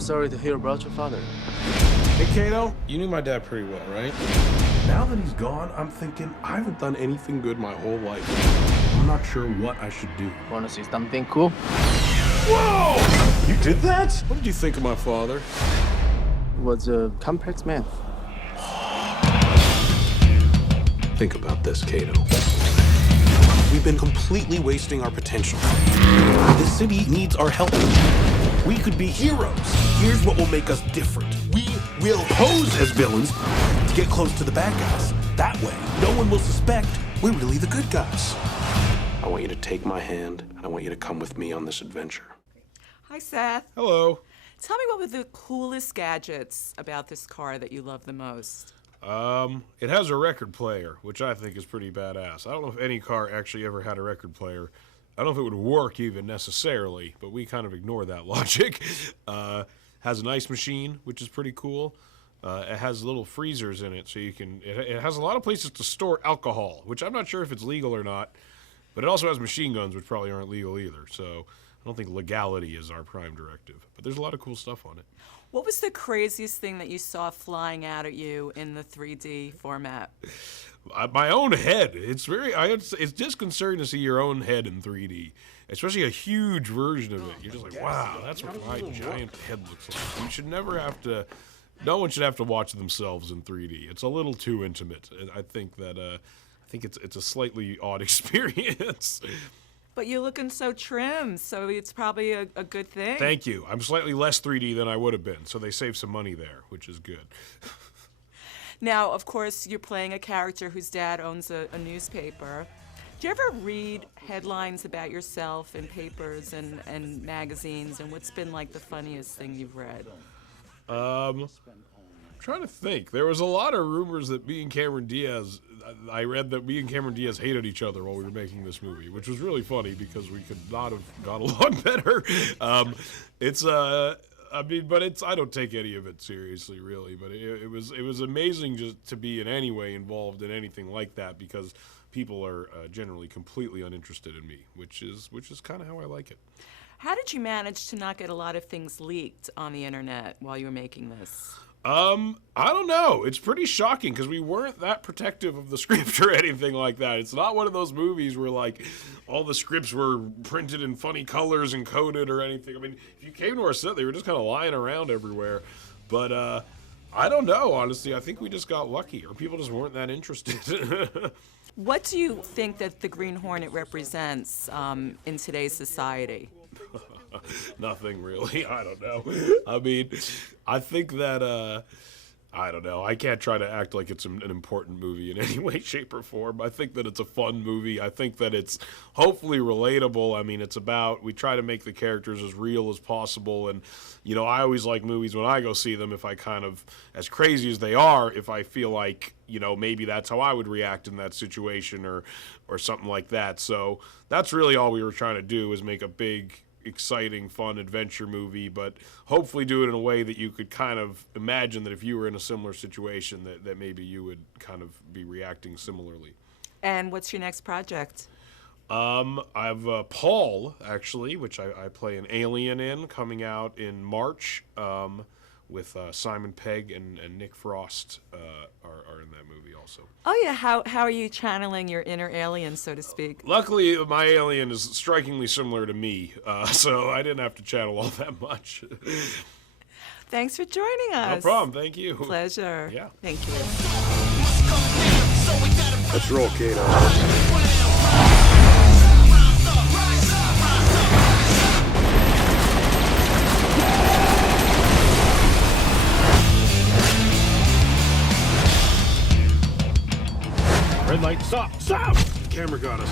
I'm sorry to hear about your father. Hey, Kato, you knew my dad pretty well, right? Now that he's gone, I'm thinking I haven't done anything good my whole life. I'm not sure what I should do. Wanna see something cool? Whoa! You did that? What did you think of my father? He was a complex man. Think about this, Kato. We've been completely wasting our potential. This city needs our help. We could be heroes. Here's what will make us different. We will pose as villains to get close to the bad guys. That way, no one will suspect we're really the good guys. I want you to take my hand, and I want you to come with me on this adventure. Hi, Seth. Hello. Tell me what were the coolest gadgets about this car that you love the most? It has a record player, which I think is pretty badass. I don't know if any car actually ever had a record player. I don't know if it would work even necessarily, but we kind of ignore that logic. Has an ice machine, which is pretty cool. It has little freezers in it, so you can. It has a lot of places to store alcohol, which I'm not sure if it's legal or not. But it also has machine guns, which probably aren't legal either. So I don't think legality is our prime directive. But there's a lot of cool stuff on it. What was the craziest thing that you saw flying out at you in the 3D format? My own head. It's it's disconcerting to see your own head in 3D, especially a huge version of it. You're just like, wow, that's what my giant head looks like. You should never have to. No one should have to watch themselves in 3D. It's a little too intimate. I think that. I think it's a slightly odd experience. But you're looking so trim, so it's probably a good thing. Thank you. I'm slightly less 3D than I would have been, so they saved some money there, which is good. Now, of course, you're playing a character whose dad owns a newspaper. Do you ever read headlines about yourself in papers and magazines, and what's been like the funniest thing you've read? I'm trying to think. There was a lot of rumors that me and Cameron Diaz, I read that me and Cameron Diaz hated each other while we were making this movie, which was really funny because we could not have got along better. I don't take any of it seriously, really. But it was amazing just to be in any way involved in anything like that because people are generally completely uninterested in me, which is kind of how I like it. How did you manage to not get a lot of things leaked on the internet while you were making this? I don't know. It's pretty shocking because we weren't that protective of the script or anything like that. It's not one of those movies where, like, all the scripts were printed in funny colors and coded or anything. I mean, if you came to our set, they were just kind of lying around everywhere. But, I don't know, honestly. I think we just got lucky, or people just weren't that interested. What do you think that the Green Hornet represents in today's society? Nothing really. I don't know. I mean, I think that, I don't know. I can't try to act like it's an important movie in any way, shape, or form. I think that it's a fun movie. I think that it's hopefully relatable. I mean, we try to make the characters as real as possible. And, you know, I always like movies when I go see them if I kind of, as crazy as they are, if I feel like, you know, maybe that's how I would react in that situation or something like that. So that's really all we were trying to do is make a big, exciting, fun adventure movie, but hopefully do it in a way that you could kind of imagine that if you were in a similar situation that maybe you would kind of be reacting similarly. And what's your next project? I've Paul, actually, which I play an alien in, coming out in March, with Simon Pegg and Nick Frost are in that movie also. Oh yeah, how are you channeling your inner alien, so to speak? Luckily, my alien is strikingly similar to me, so I didn't have to channel all that much. Thanks for joining us. No problem, thank you. Pleasure. Yeah. Thank you. Let's roll, Kato. Red light, stop! Stop! Camera got us.